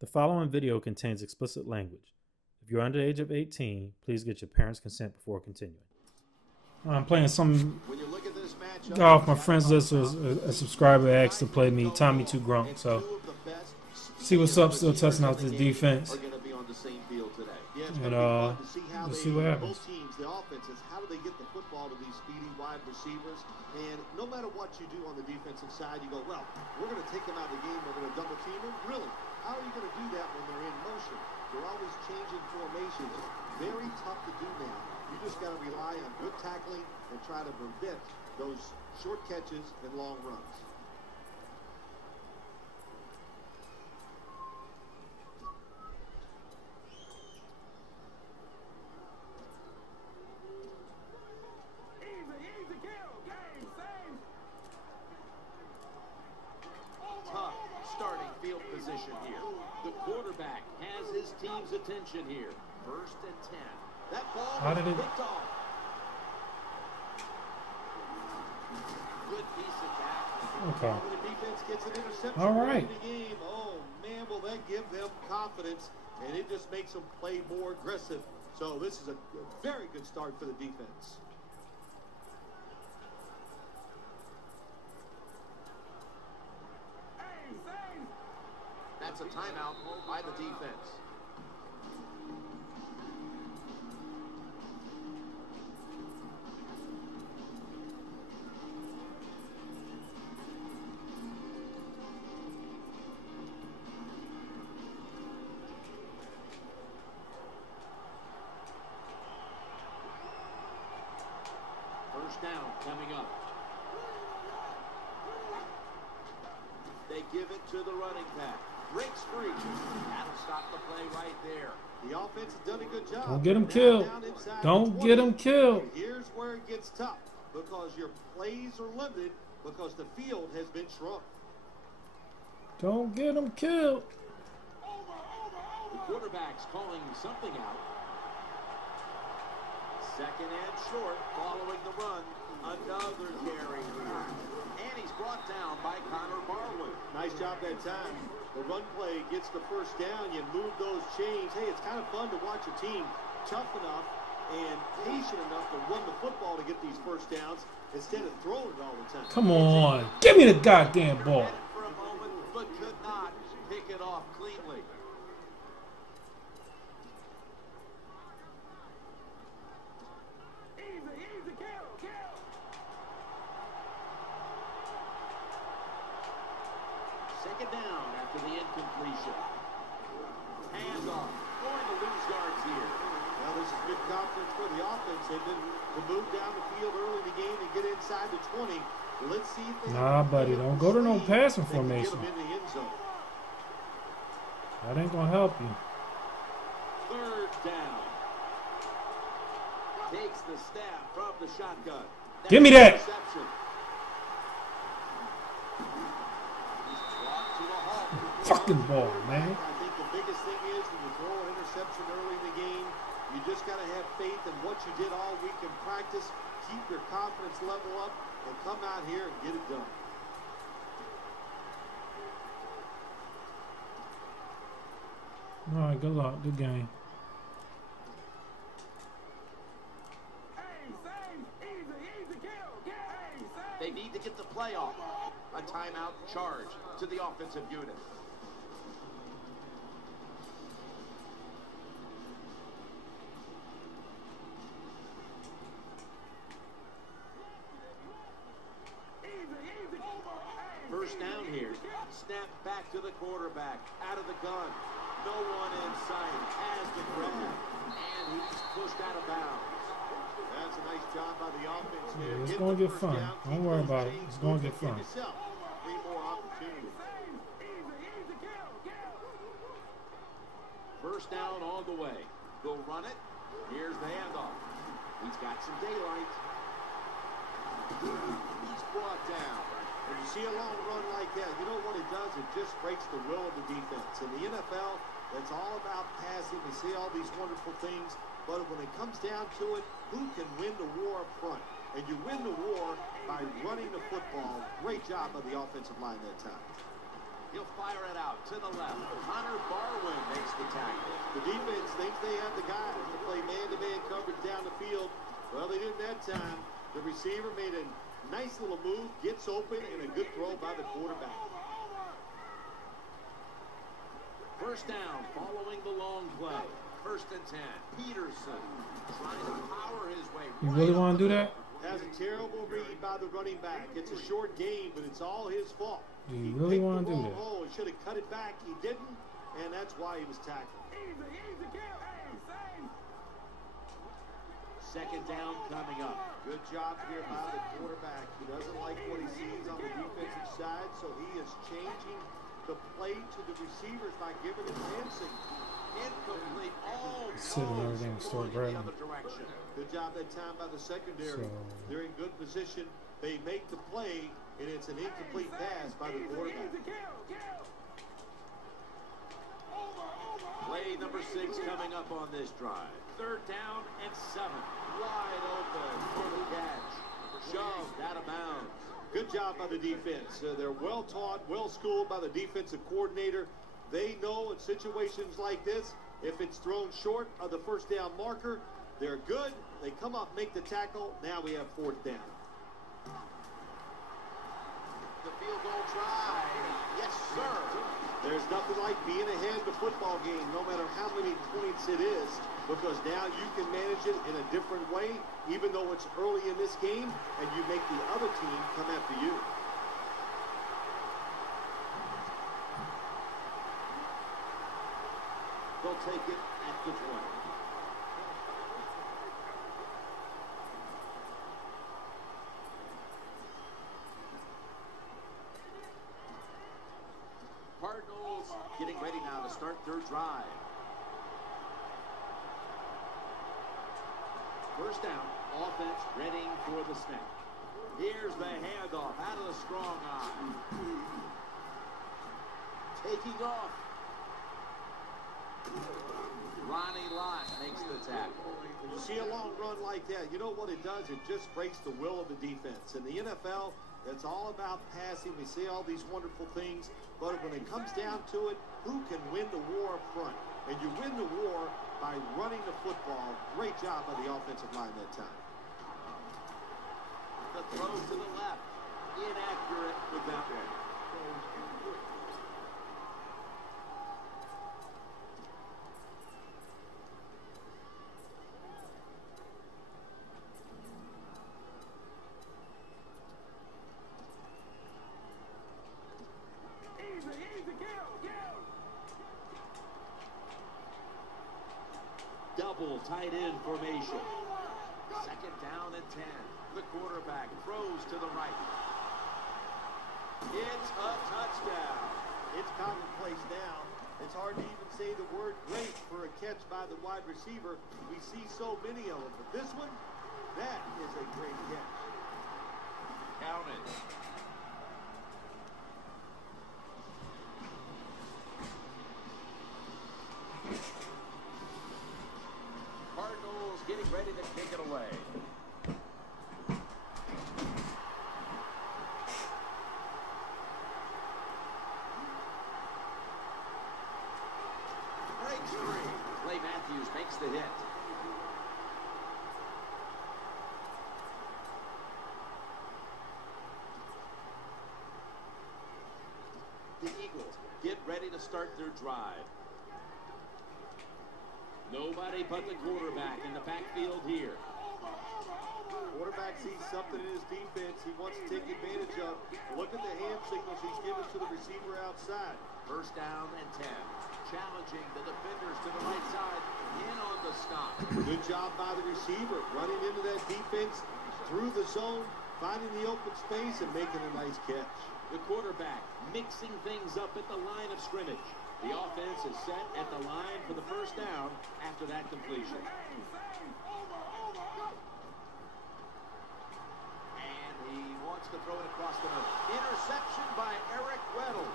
The following video contains explicit language. If you're under the age of 18, please get your parents' consent before continuing. I'm playing some guy off my friends list was a subscriber asked to play me Tommy Too Grunk, so see what's up, still testing out this defense. And we'll see what happens. The offense is how do they get the football to these speedy wide receivers, and no matter what you do on the defensive side, you go, well, we're going to take them out of the game, we're going to double team them. Really? How are you going to do that when they're in motion? They're always changing formations. Very tough to do now. You just got to rely on good tackling and try to prevent those short catches and long runs. Tough starting field position here. The quarterback has his team's attention here. 1st and 10. That ball is picked off. Good piece of tackling. Okay. When the defense gets an interception all right. in the game, oh man, will that give them confidence, and it just makes them play more aggressive. So this is a very good start for the defense. That's a timeout by the defense. First down coming up. They give it to the running back. Breaks free. That'll stop the play right there. The offense has done a good job. Don't get him killed. Don't get him killed. Here's where it gets tough, because your plays are limited because the field has been shrunk. Don't get him killed. The quarterback's calling something out. 2nd and short following the run. Another carry here. And he's brought down by Connor Barwood. Nice job that time. The run play gets the first down. You move those chains. Hey, it's kind of fun to watch a team tough enough and patient enough to run the football to get these first downs instead of throwing it all the time. Come on. Give me the goddamn ball. For a moment, but could not pick it off cleanly. Easy, kill. Second down after the incompletion. Hands off. Going to lose yards here. Well, this is good confidence for the offense, and then to move down the field early in the game and get inside the 20. Let's see if they buddy, don't go to no passing formation. Get them in the end zone. That ain't gonna help you. 3rd down. Takes the snap from the shotgun. Give me that. Reception. He's brought to a halt. Fucking ball, man. I think the biggest thing is when you throw an interception early in the game, you just got to have faith in what you did all week in practice, keep your confidence level up, and come out here and get it done. All right, good luck. Good game. They need to get the play off. A timeout charge to the offensive unit. First down here. Snap back to the quarterback. Out of the gun. No one in sight. Has the grab. And he's pushed out of bounds. That's a nice job by the offense there. Yeah, it's going to get fun. Don't worry about it. It's going to get fun. 3 more opportunities. First down on the way. They'll run it. Here's the handoff. He's got some daylight. He's brought down. When you see a long run like that, you know what it does? It just breaks the will of the defense. In the NFL, it's all about passing. We see all these wonderful things. But when it comes down to it, who can win the war up front? And you win the war by running the football. Great job by the offensive line that time. He'll fire it out to the left. Connor Barwin makes the tackle. The defense thinks they have the guys to play man-to-man coverage down the field. Well, they didn't that time. The receiver made a nice little move, gets open, and a good throw by the quarterback. First down following the long play. 1st and 10. Peterson trying to power his way. You really want to do that? Has a terrible read by the running back. It's a short game, but it's all his fault. Do you really want to do that? Oh, he should have cut it back. He didn't, and that's why he was tackled. Second down coming up. Good job here by the quarterback. He doesn't like what he sees on the defensive side, so he is changing the play to the receivers by giving him hand signals. Incomplete. All Sitting everything stored right on. Good job that time by the secondary. So, they're in good position. They make the play, and it's an incomplete pass by the quarterback. Play number 6 coming up on this drive. 3rd down and 7. Wide open for the catch. Shoved out of bounds. Good job by the defense. They're well taught, well schooled by the defensive coordinator. They know in situations like this, if it's thrown short of the 1st down marker, they're good. They come up, make the tackle. Now we have 4th down. The field goal try. Yes, sir. There's nothing like being ahead in the football game, no matter how many points it is, because now you can manage it in a different way, even though it's early in this game, and you make the other team come after you. They'll take it at the 20. Cardinals getting ready now to start their drive. 1st down, offense ready for the snap. Here's the handoff out of the strong eye. Taking off. Ronnie Lott makes the tackle. When you see a long run like that, you know what it does? It just breaks the will of the defense. In the NFL, it's all about passing. We see all these wonderful things, but when it comes down to it, who can win the war up front? And you win the war by running the football. Great job by the offensive line that time. The throw to the left. Inaccurate with that one. Double tight end formation. 2nd down and 10. The quarterback throws to the right. It's a touchdown. It's commonplace now. It's hard to even say the word great for a catch by the wide receiver. We see so many of them, but this one, that is a great catch. Count it. Cardinals getting ready to kick it away. Breaks free. Clay Matthews makes the hit. The Eagles get ready to start their drive. Nobody but the quarterback in the backfield here. Quarterback sees something in his defense he wants to take advantage of. Look at the hand signals he's giving to the receiver outside. 1st down and 10. Challenging the defenders to the right side. In on the stop. Good job by the receiver. Running into that defense through the zone, finding the open space, and making a nice catch. The quarterback mixing things up at the line of scrimmage. The offense is set at the line for the 1st down after that completion. And he wants to throw it across the middle. Interception by Eric Weddle.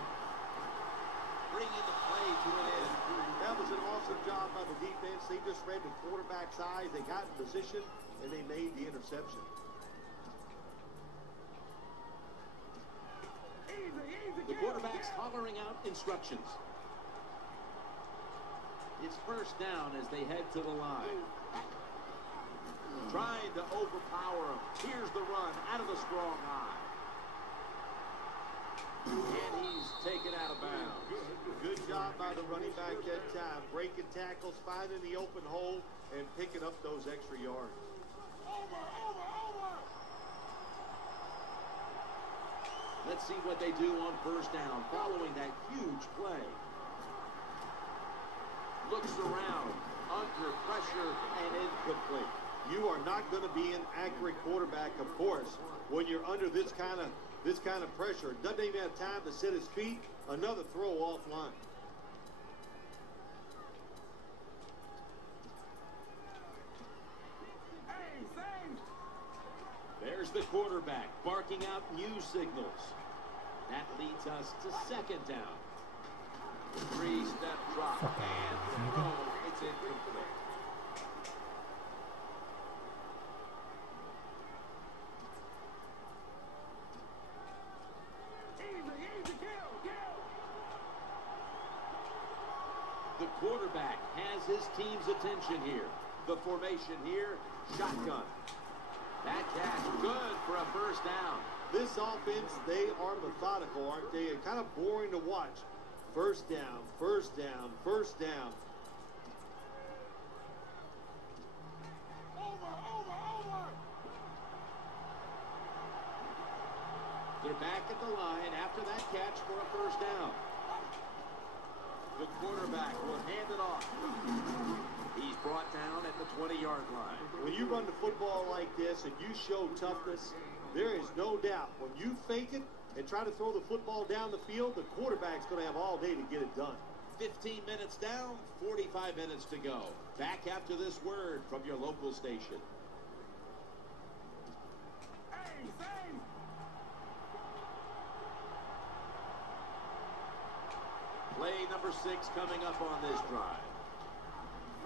Bringing the play to an end. That was an awesome job by the defense. They just read the quarterback's eyes. They got in position, and they made the interception. The quarterback's hollering out out instructions. It's first down as they head to the line. Trying to overpower him. Here's the run out of the strong eye. And he's taken out of bounds. Good job by the running back that time. Breaking tackles, finding the open hole, and picking up those extra yards. Let's see what they do on first down following that huge play. Looks around, under pressure, and incomplete. You are not going to be an accurate quarterback, of course, when you're under this kind of pressure. Doesn't even have time to set his feet. Another throw offline. There's the quarterback barking out new signals. That leads us to second down. Three-step drop and throw. It's incomplete. The quarterback has his team's attention here. The formation here, shotgun. That catch good for a first down. This offense, they are methodical, aren't they? And kind of boring to watch. First down, first down, first down. They're back at the line after that catch for a first down. The quarterback will hand it off. He's brought down at the 20-yard line. When you run the football like this and you show toughness, there is no doubt when you fake it and try to throw the football down the field, the quarterback's going to have all day to get it done. 15 minutes down, 45 minutes to go. Back after this word from your local station. Play number 6 coming up on this drive.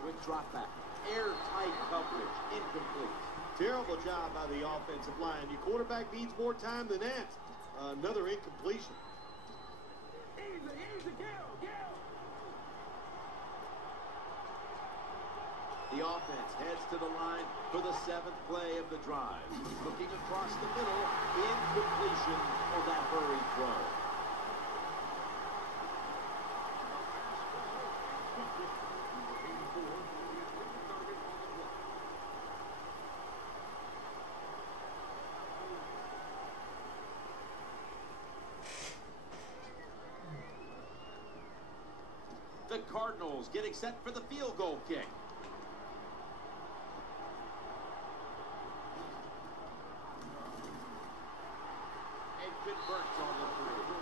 Quick drop back. Airtight coverage. Incomplete. Terrible job by the offensive line. Your quarterback needs more time than that. Another incompletion. The offense heads to the line for the 7th play of the drive. Looking across the middle. Incompletion on that hurried throw. The Cardinals getting set for the field goal kick. And converts on the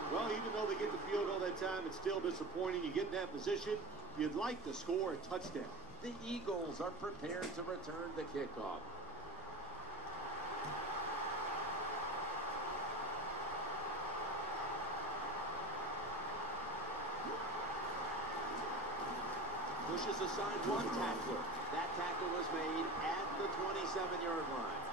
3. Well, even though they get the field goal that time, it's still disappointing. You get in that position, you'd like to score a touchdown. The Eagles are prepared to return the kickoff. Pushes aside one tackler. That tackle was made at the 27-yard line.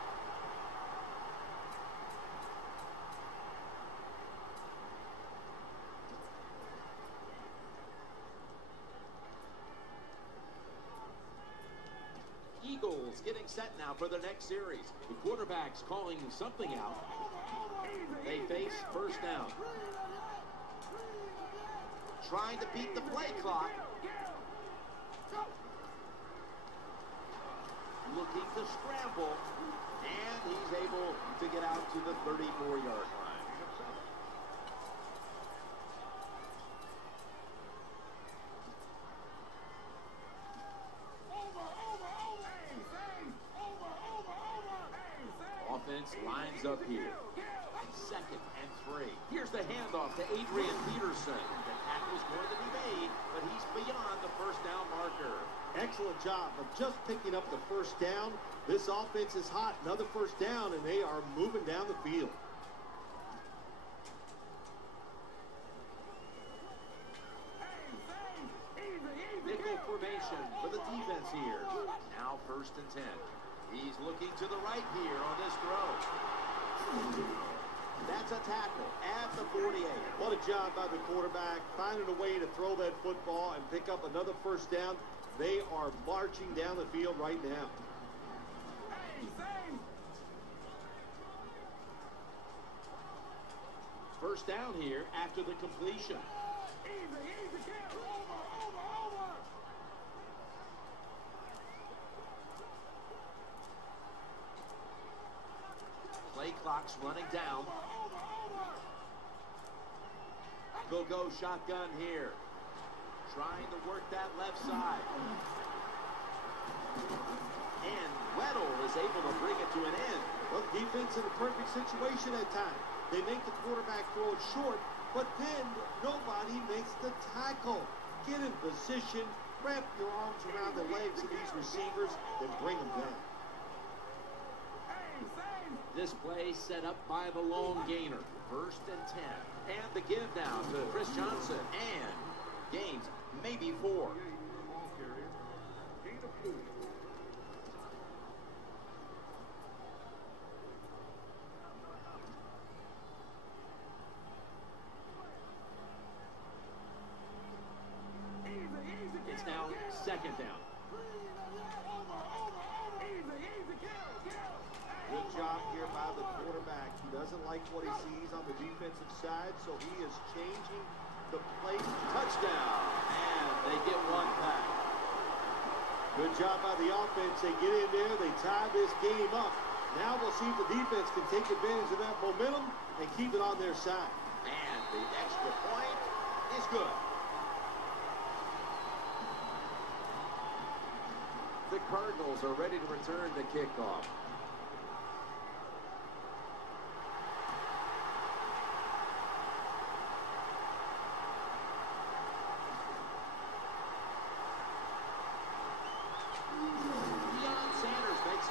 Eagles getting set now for their next series. The quarterback's calling something out. They face first down. Trying to beat the play clock. Looking to scramble, and he's able to get out to the 34-yard line. Offense lines up here. 2nd and 3. Here's the handoff to Adrian Peterson. The tackle's going to be made, but he's beyond the first down marker. Excellent job of just picking up the first down. This offense is hot. Another first down, and they are moving down the field. Nickel formation for the defense here. Now 1st and 10. He's looking to the right here on this throw. That's a tackle at the 48. What a job by the quarterback, finding a way to throw that football and pick up another first down. They are marching down the field right now. First down here after the completion. Play clock's running down. Go shotgun here. Trying to work that left side. And Weddle is able to bring it to an end. Well, defense in a perfect situation at times. They make the quarterback throw it short, but then nobody makes the tackle. Get in position, wrap your arms around the legs of these receivers, and bring them down. This play set up by the lone gainer. 1st and 10. And the give now to Chris Johnson. And gains maybe 4. It's now 2nd down. Good job here by the quarterback. He doesn't like what he sees on the defensive side, so he is changing the play. Touchdown. And they get one back. Good job by the offense. They get in there. They tie this game up. Now we'll see if the defense can take advantage of that momentum and keep it on their side. And the extra point is good. The Cardinals are ready to return the kickoff.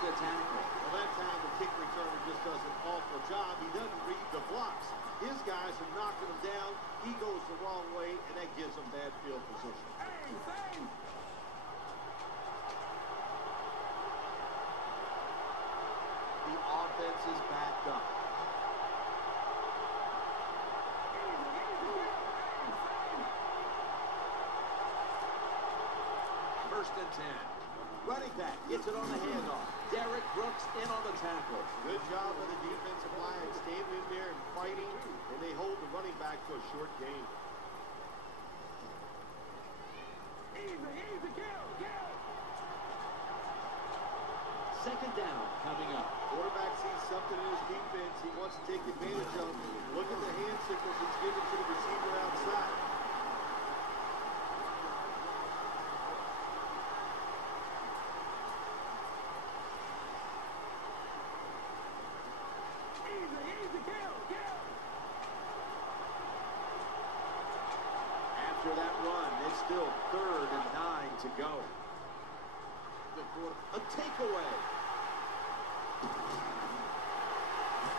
The tackle. Well, that time the kick returner just does an awful job. He doesn't read the blocks. His guys are knocking him down. He goes the wrong way, and that gives him bad field position. The offense is backed up. First and 10. Running back gets it on the handoff. Derek Brooks in on the tackle. Good job by the defensive line standing in there and fighting, and they hold the running back to a short gain. Second down coming up. Quarterback sees something in his defense he wants to take advantage of. Look at the hand signals he's giving to the receiver outside. After that run, it's still 3rd and 9 to go. A takeaway.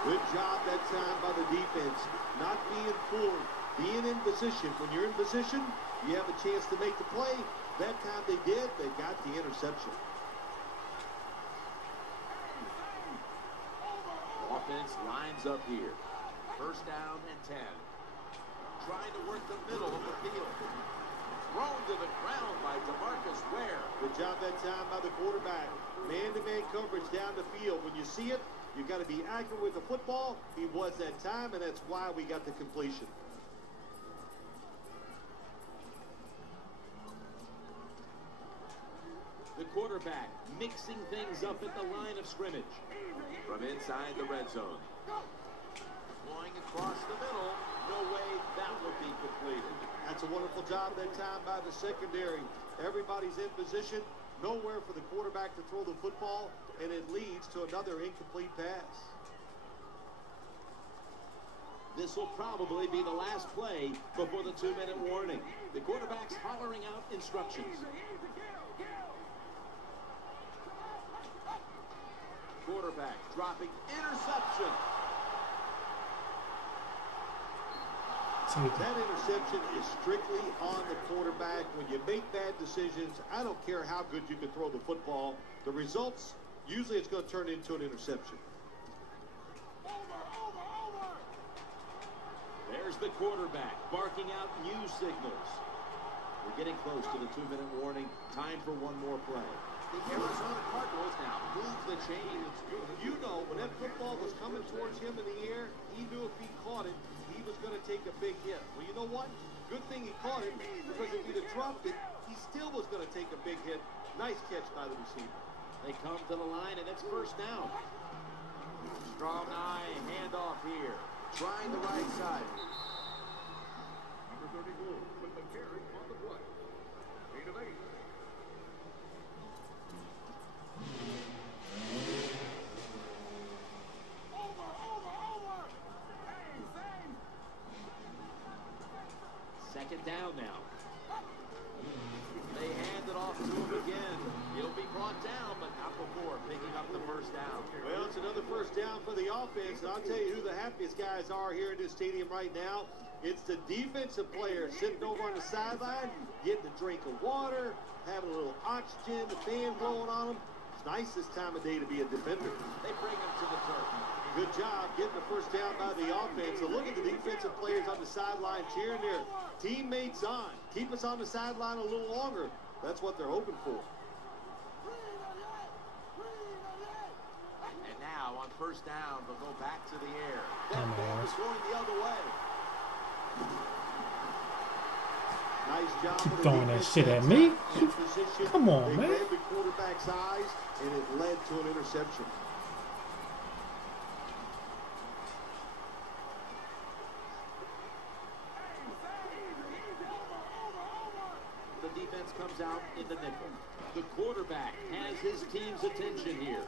Good job that time by the defense. Not being fooled, being in position. When you're in position, you have a chance to make the play. That time they did. They got the interception. Offense lines up here. 1st down and 10. Trying to work the middle of the field. Thrown to the ground by DeMarcus Ware. Good job that time by the quarterback. Man-to-man coverage down the field. When you see it, you got to be accurate with the football. He was that time, and that's why we got the completion. The quarterback mixing things up at the line of scrimmage. From inside the red zone. Going across the middle. No way that will be completed. That's a wonderful job that time by the secondary. Everybody's in position. Nowhere for the quarterback to throw the football, and it leads to another incomplete pass. This will probably be the last play before the 2-minute warning. The quarterback's hollering out instructions. Quarterback dropping interception. That interception is strictly on the quarterback. When you make bad decisions, I don't care how good you can throw the football. The results, usually it's going to turn into an interception. the quarterback, barking out new signals. We're getting close to the 2-minute warning. Time for one more play. The Arizona Cardinals now move the chains. You know, when that football was coming towards him in the air, he knew if he caught it, he was going to take a big hit. Well, you know what? Good thing he caught it, because if he'd have dropped it, he still was going to take a big hit. Nice catch by the receiver. They come to the line, and it's first down. Strong eye handoff here. Trying the right side. Number 34 with the carry on the play. 8 of 8. Second down now. They hand it off to him again. He'll be brought down, but not before picking up the first down. Well, it's another first down for the offense, and I'll tell you who the happiest guys are here in this stadium right now. It's the defensive players sitting over on the sideline, getting a drink of water, having a little oxygen, the fan blowing on them. It's nice this time of day to be a defender. They bring him to the turf. Good job getting the first down by the offense. So look at the defensive players on the sideline cheering their teammates on. Keep us on the sideline a little longer. That's what they're hoping for. And now on first down, they'll go back to the air. That ball is going the other way. Nice job. Keep throwing that shit at me. Come on, they man. read the quarterback's eyes, and it led to an interception. The defense comes out in the nickel. The quarterback has his team's attention here.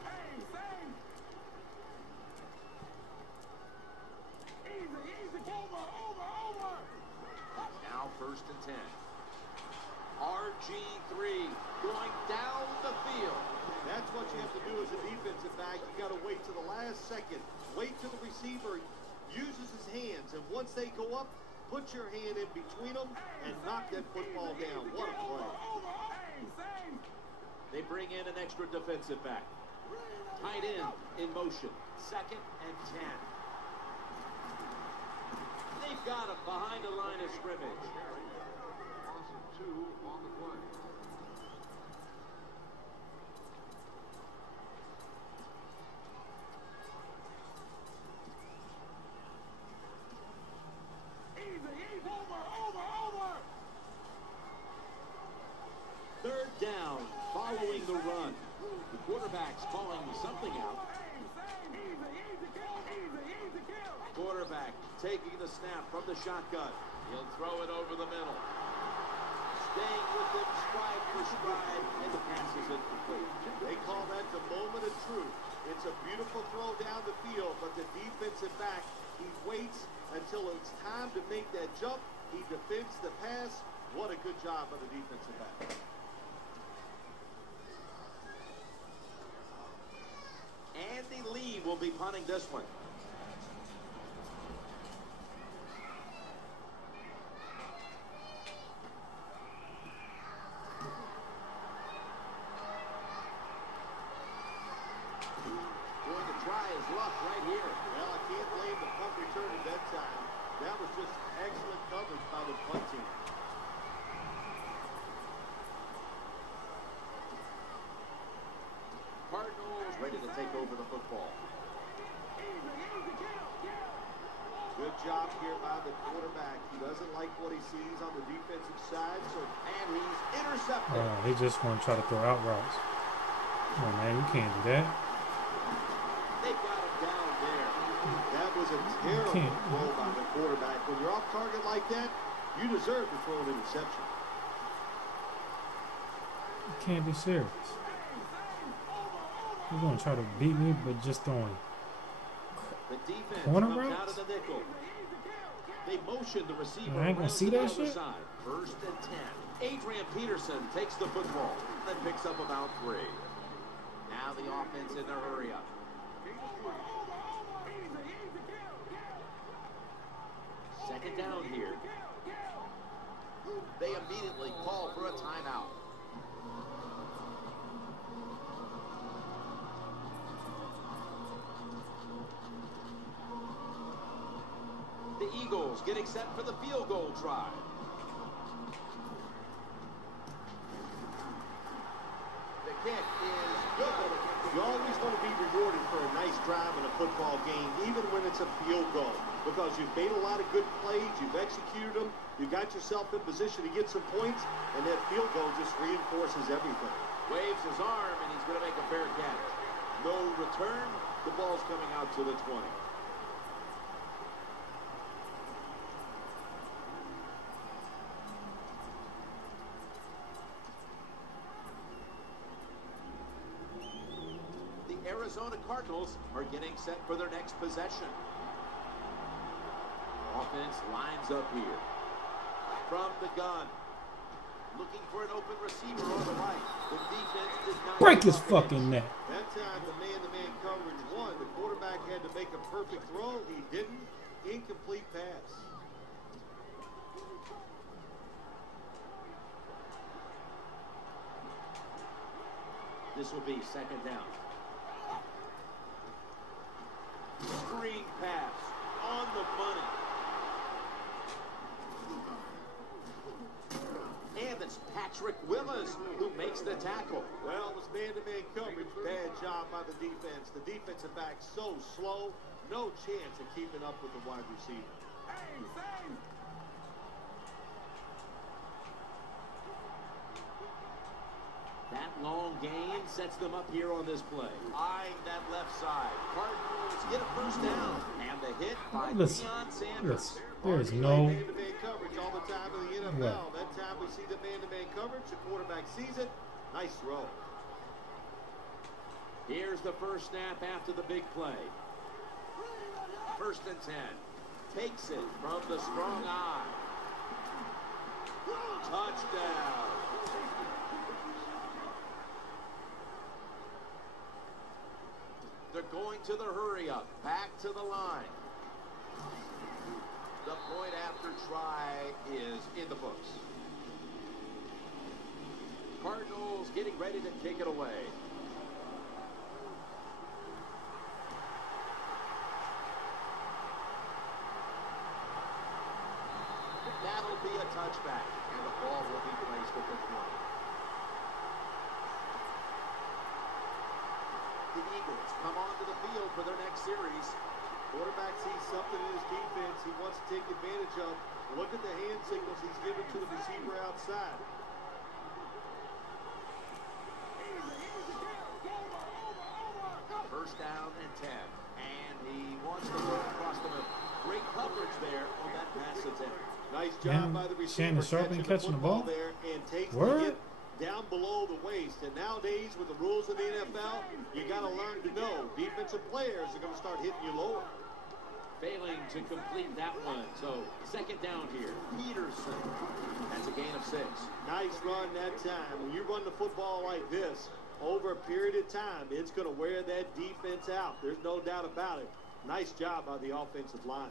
Now first and 10. RG3 going down the field. That's what you have to do as a defensive back. You got to wait to the last second. Wait till the receiver uses his hands, and once they go up, put your hand in between them and knock that football down. What a play. They bring in an extra defensive back. Tight end in motion. Second and 10. They've got him behind the line of scrimmage. Loss of 2 on the play. Third down following the run. The quarterback's calling something out. Quarterback taking the snap from the shotgun. He'll throw it over the middle. Staying with him stride for stride, and the pass is incomplete. They call that the moment of truth. It's a beautiful throw down the field, but the defensive back, he waits until it's time to make that jump. He defends the pass. What a good job by the defensive back. Andy Lee will be punting this one. Going to try his luck right here. Well, I can't blame the punt return at that time. That was just excellent coverage by the punt team. Cardinals ready to take over the football. Good job here by the quarterback. He doesn't like what he sees on the defensive side, And he's intercepted. He just want to try to throw out routes. Come on, man. You can't do that. They got him down there. that was a terrible throw by the quarterback. When you're off target like that, you deserve to throw an interception. You can't be serious. He's going to try to beat me, but just throwing. The defense Corner comes routes? out of the nickel. They motion the receiver I ain't gonna around see to the that other shit. side. First and 10. Adrian Peterson takes the football, then picks up about 3. Now the offense in a hurry up. Second down here. They immediately call for a timeout. The Eagles Eagles getting set for the field goal try. The kick is good. You always want to be rewarded for a nice drive in a football game, even when it's a field goal, because you've made a lot of good plays, you've executed them, you got yourself in position to get some points, and that field goal just reinforces everything. Waves his arm, and he's going to make a fair catch. No return. The ball's coming out to the 20. Arizona Cardinals are getting set for their next possession. Offense lines up here. From the gun. Looking for an open receiver on the right. The defense did not break his fucking neck. That time the man-to-man coverage won. The quarterback had to make a perfect throw. He didn't. Incomplete pass. This will be second down. Screen pass on the money. And it's Patrick Willis who makes the tackle. Well, it was man-to-man coverage. Bad job by the defense. The defensive back so slow. No chance of keeping up with the wide receiver. That long gain sets them up here on this play. Eyeing that left side. Cardinals get a first down. And the hit by Deion Sanders. There is no man-to-man coverage all the time in the NFL. That time we see the man-to-man coverage. The quarterback sees it. Nice throw. Here's the first snap after the big play. First and 10. Takes it from the strong eye. Touchdown. They're going to the hurry up. Back to the line. The point after try is in the books. Cardinals getting ready to kick it away. That'll be a touchback, and the ball will be placed at the 20. The Eagles come onto the field for their next series. Quarterback sees something in his defense he wants to take advantage of. Look at the hand signals he's giving to the receiver outside. First down and 10. And he wants to throw across the middle. Great coverage there on that pass attempt. Nice job by the receiver catching the ball there and takes the hit down below the waist. And nowadays, with the rules of the NFL, you got to learn to know defensive players are going to start hitting you lower. Failing to complete that one. So second down here. Peterson. That's a gain of 6. Nice run that time. When you run the football like this, over a period of time, it's going to wear that defense out. There's no doubt about it. Nice job by the offensive line.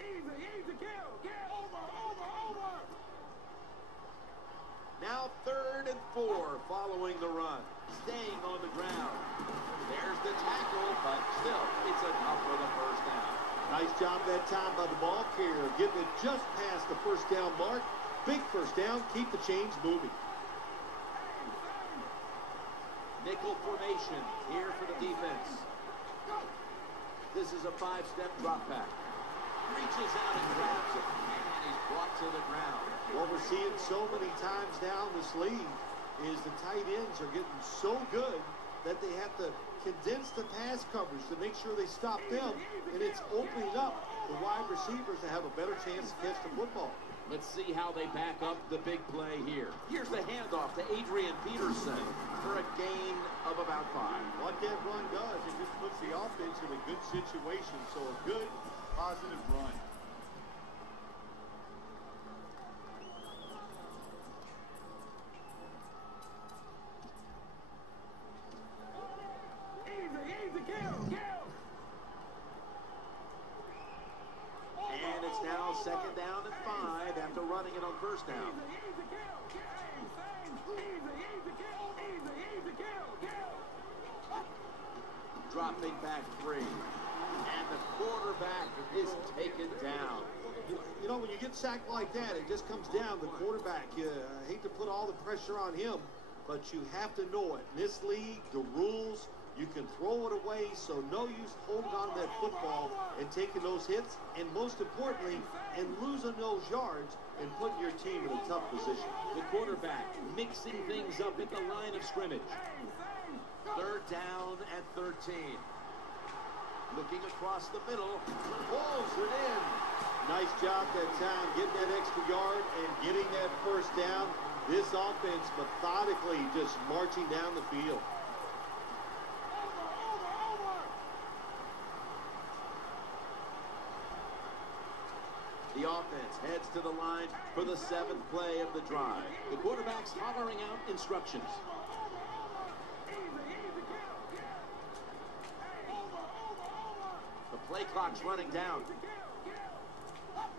Easy, kill, over. Now 3rd and 4 following the run. Staying on the ground. There's the tackle, but still, it's enough for the first down. Nice job that time by the ball carrier, getting it just past the first down mark. Big first down, keep the chains moving. Nickel formation here for the defense. This is a 5-step drop back. Reaches out and grabs it, and he's brought to the ground. What we're seeing so many times now in this league is the tight ends are getting so good that they have to condense the pass coverage to make sure they stop them, and it's opening up the wide receivers to have a better chance to catch the football. Let's see how they back up the big play here. Here's the handoff to Adrian Peterson for a gain of about 5. What that run does, it just puts the offense in a good situation, so a good, positive run. Easy, kill. And it's now second down and 5 after running it on first down. Easy, kill. Dropping back 3. And the quarterback is taken down. get sacked like that, it just comes down the quarterback. You hate to put all the pressure on him, but you have to know it. In this league, the rules, you can throw it away, so no use holding on to that football and taking those hits, and most importantly, and losing those yards and putting your team in a tough position. The quarterback mixing things up at the line of scrimmage. Third down at 13. Looking across the middle, pulls it in. Nice job that time, getting that extra yard and getting that first down. This offense methodically just marching down the field. The offense heads to the line for the 7th play of the drive. The quarterback's hollering out instructions. The play clock's running down.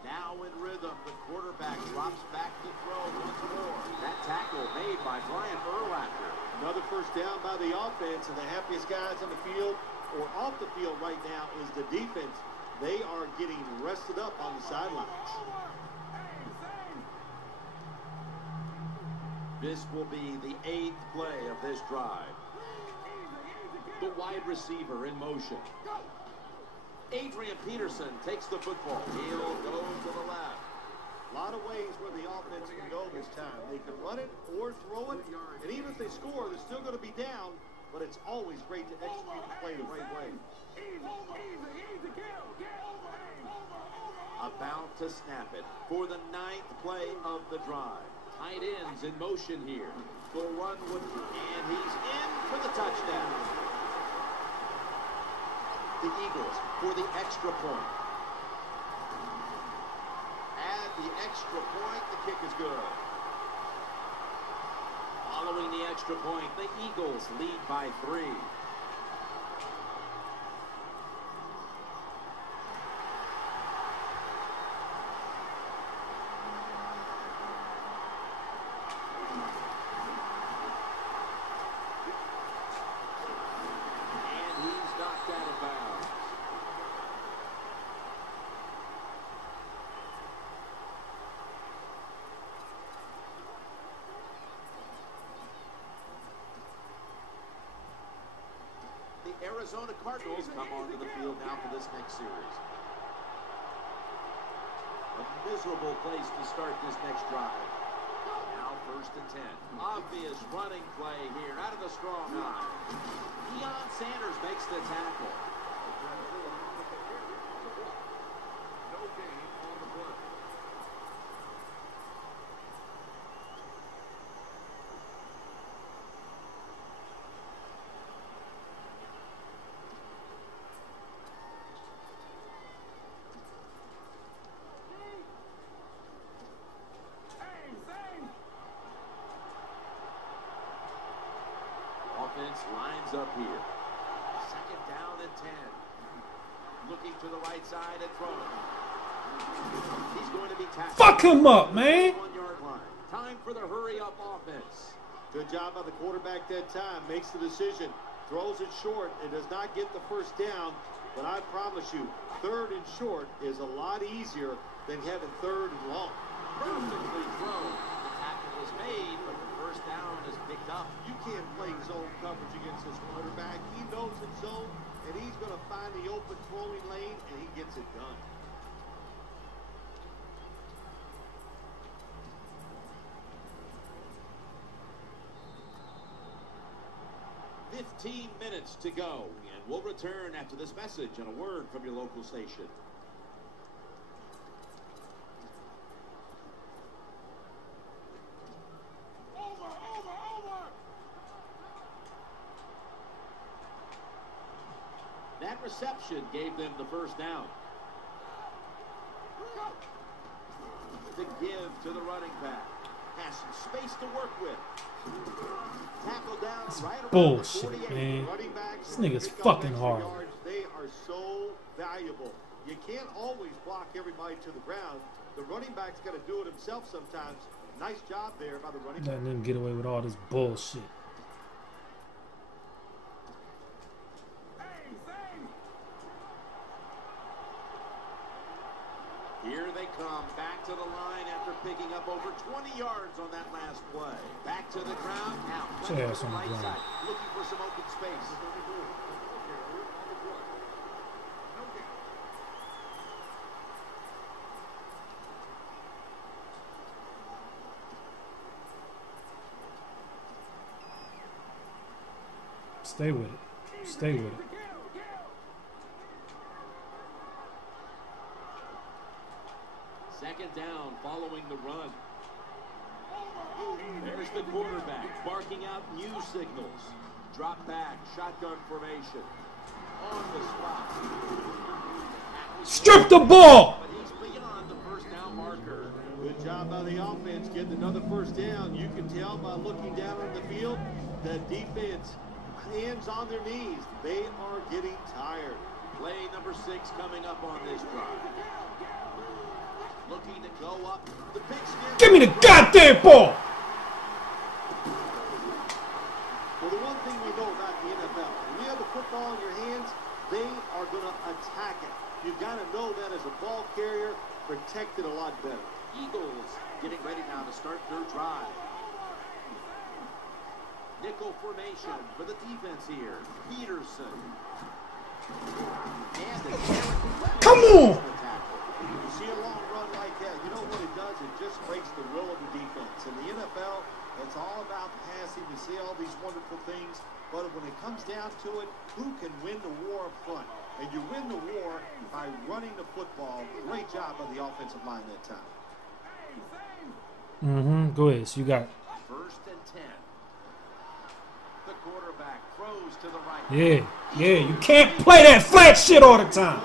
Now in rhythm, the quarterback drops back to throw once more. That tackle made by Brian Urlacher. Another first down by the offense, and the happiest guys on the field or off the field right now is the defense. They are getting rested up on the sidelines. This will be the 8th play of this drive. The wide receiver in motion. Adrian Peterson takes the football. He'll go to the left. A lot of ways where the offense can go this time. They can run it or throw it, and even if they score, they're still going to be down, but it's always great to execute the play the right way. About to snap it for the 9th play of the drive. Tight ends in motion here. The run would, and he's in for the touchdown. The Eagles for the extra point. Add the extra point, the kick is good. Following the extra point, the Eagles lead by 3. Arizona Cardinals come onto the field now for this next series. A miserable place to start this next drive. Now 1st and 10. Obvious running play here out of the strong eye. Deion Sanders makes the tackle. No gain on the play. Lines up here. 2nd down and 10. Looking to the right side and throwing. He's going to be tackled. Fuck him up, man. 1-yard line. Time for the hurry-up offense. Good job by the quarterback that time. Makes the decision. Throws it short. It does not get the first down. But I promise you, 3rd and short is a lot easier than having 3rd and long. Perfectly thrown. The tackle was made, but the first down is picked up. You can't play zone coverage against this quarterback. He knows his zone, and he's going to find the open throwing lane, and he gets it done. "15 minutes to go, and we'll return after this message and a word from your local station." That reception gave them the first down. The give to the running back. Has some space to work with. Tackle down right around Bullshit, the 48. man. Running backs, This nigga's pick up fucking extra hard. yards. They are so valuable. You can't always block everybody to the ground. The running back's got to do it himself sometimes. Nice job there by the running back. Letting them get away with all this bullshit. Here they come back to the line after picking up over 20 yards on that last play. Back to the ground. Now, running to the right side, looking for some open space. Stay with it. Stay with it. Second down following the run. There's the quarterback barking out new signals. Drop back, shotgun formation. On the spot. Strip the ball! But he's beyond the first down marker. Good job by the offense getting another first down. You can tell by looking down on the field, the defense, hands on their knees. They are getting tired. Play number 6 coming up on this drive. Looking to go up. The big steer. Give me the goddamn ball! Well, the one thing we know about the NFL, when you have the football in your hands, they are going to attack it. You've got to know that as a ball carrier, protect it a lot better. Eagles getting ready now to start their drive. Nickel formation for the defense here. Peterson. And the come on! You see a long run like that, you know what it does? It just breaks the will of the defense. In the NFL, it's all about passing. We see all these wonderful things, but when it comes down to it, who can win the war up front? And you win the war by running the football. Great job by the offensive line that time. Go ahead. So you got. First and 10. The quarterback throws to the right. Yeah. You can't play that flat shit all the time.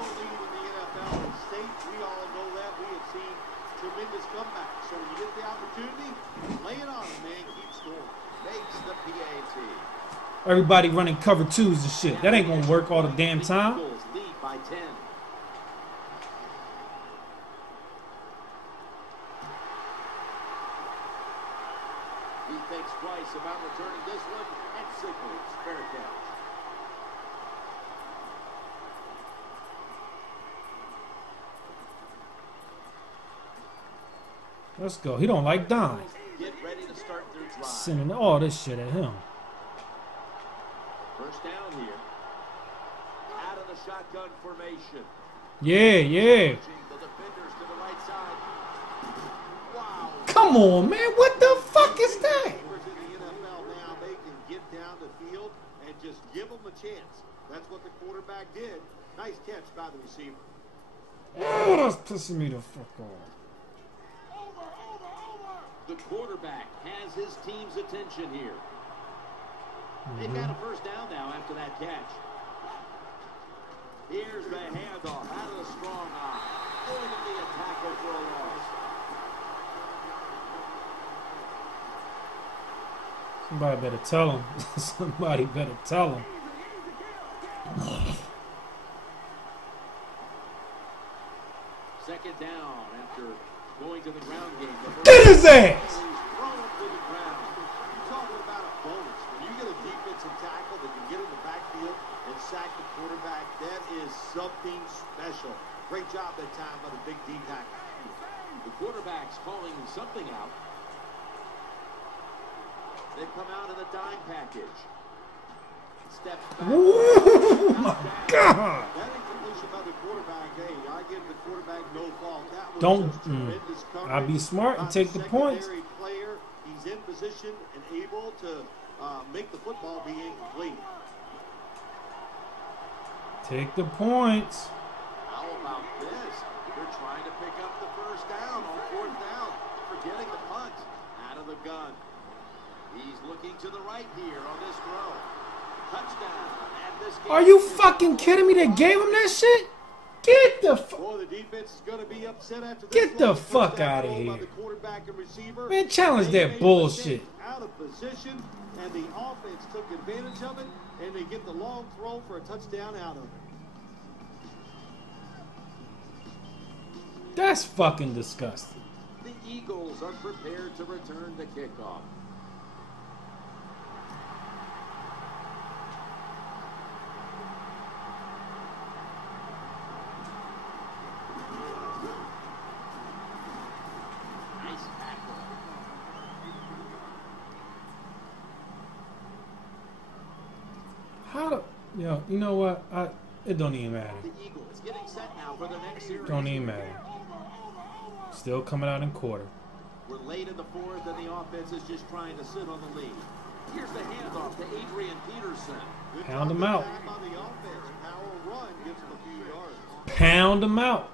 Everybody running cover 2s and shit. That ain't gonna work all the damn time. Lead by 10. He thinks twice about returning this one and signals fair catch. Let's go. He don't like Don. Get ready to start their drive. Sending all this shit at him. First down here. Out of the shotgun formation. Yeah. The defenders to the right side. Wow. Come on, man. What the fuck is that? In the NFL now, they can get down the field and just give them a chance. That's what the quarterback did. Nice catch by the receiver. Oh, that's pissing me the fuck off. The quarterback has his team's attention here. They've got a first down now after that catch. Here's the handoff out of the strong eye. Going to be a tackle for a loss. Somebody better tell him. Somebody better tell him. Second down after going to the ground game. Get his ass! Sack the quarterback. That is something special. Great job that time by the big D tackle. The quarterback's calling something out. They've come out in the dime package. Step back. Oh my God! That incompletion by the quarterback. Hey, I give the quarterback no fault. That was Don't. just tremendous coverage. I'll be smart and take the points. Player, he's in position and able to make the football be incomplete. Take the points. How about this? They're trying to pick up the first down on fourth down. Forgetting the punt. Out of the gun. He's looking to the right here on this throw. Touchdown. And this game. Are you fucking kidding me? They gave him that shit? Get the fuck. Boy, the defense is going to be upset after this. Get the fuck out of here. Man, challenge that bullshit. Out of position, and the offense took advantage of it, and they get the long throw for a touchdown out of it. That's fucking disgusting. The Eagles are prepared to return the kickoff. How do, yo, you know what? It don't even matter. The Eagles getting set now for the next series. Don't even matter. Still coming out in quarter. We're late in the fourth, and the offense is just trying to sit on the lead. Here's the handoff to Adrian Peterson. Pound him out. On the offense, power run gives him a few yards. Pound him out.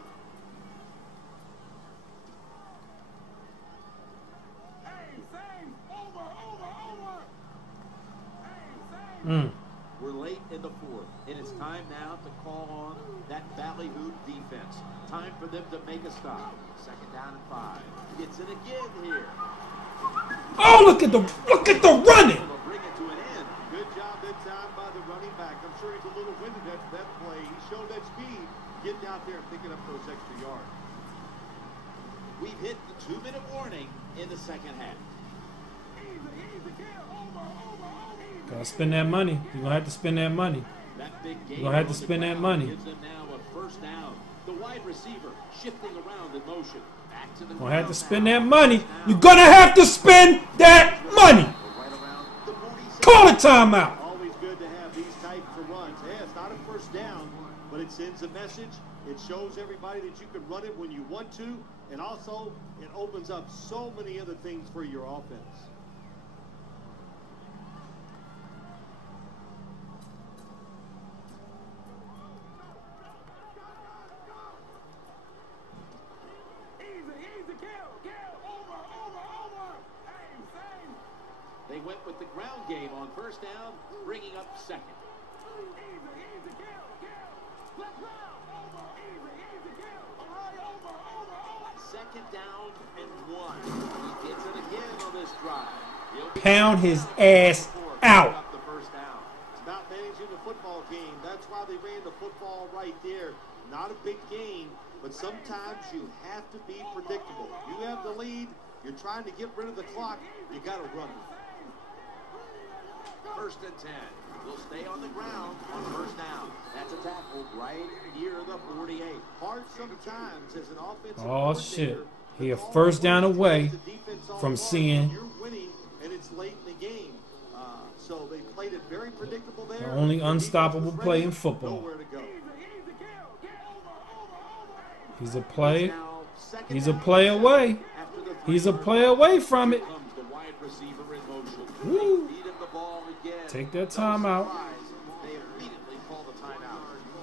We're late in the fourth, and it's time now to call on that ballyhoo defense. Time for them to make a stop. Second down and 5. Gets it again here. Oh, look at the running. Bring it to an end. Good job that time by the running back. I'm sure he's a little winded after that play. He showed that speed, getting out there and picking up those extra yards. We've hit the 2-minute warning in the second half. Gotta spend that money. You're gonna have to spend that money. That big You're gonna have to spend that money. Gives them now a first down. The wide receiver shifting around in motion. Back to the Gonna have to spend that money. You're gonna have to spend that money. Call a timeout. Always good to have these types of runs. Yeah, it's not a first down, but it sends a message. It shows everybody that you can run it when you want to, and also it opens up so many other things for your offense. They went with the ground game on first down, bringing up second. Second down and 1. He gets it again on this drive. Pound his ass out. The first down. It's about managing the football game. That's why they ran the football right there. Not a big gain, but sometimes you have to be predictable. You have the lead. You're trying to get rid of the clock. You got to run it. First and 10. Will stay on the ground on first down. That's a tackle right near the 48. Hard sometimes as an offensive Oh shit! He a first down away from seeing you're winning and it's late in the game. So they played it very predictable there. the only unstoppable play in football. Nowhere to go. He's a play. He's a play away. He's a play away from it. Woo. Take that timeout.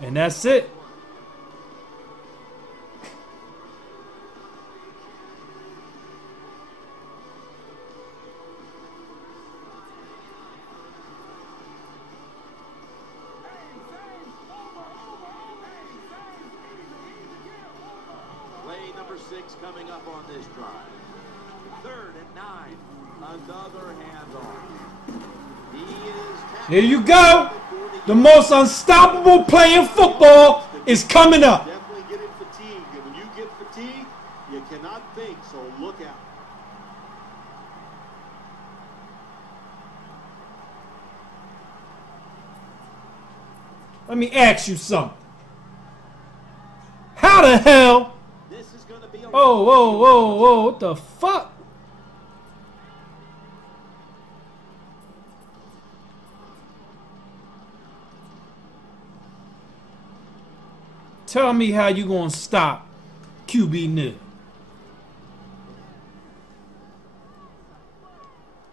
And that's it. Play number 6 coming up on this drive. 3rd and 9. Another handoff. Here you go. The most unstoppable play in football is coming up. Definitely getting fatigued. And when you get fatigued, you cannot think, so look out. Let me ask you something. How the hell? This is gonna be a Whoa, what the fuck? Tell me how you gonna stop QB nil.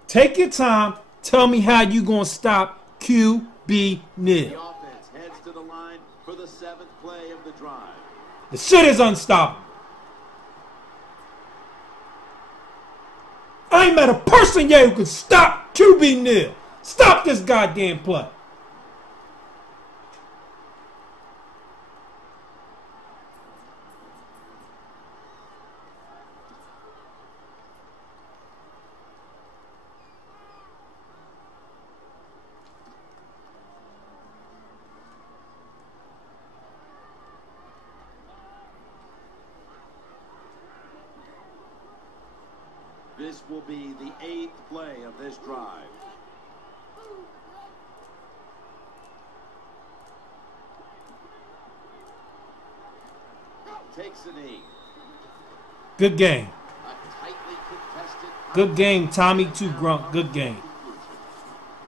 Take your time. Tell me how you gonna stop QB nil. The offense heads to the line for the 7th play of the drive. The shit is unstoppable. I ain't met a person yet who can stop QB nil. Stop this goddamn play. This will be the 8th play of this drive. Takes a knee. Good game. A tightly contested. Good game, Tommy 2 Grunt. Good game.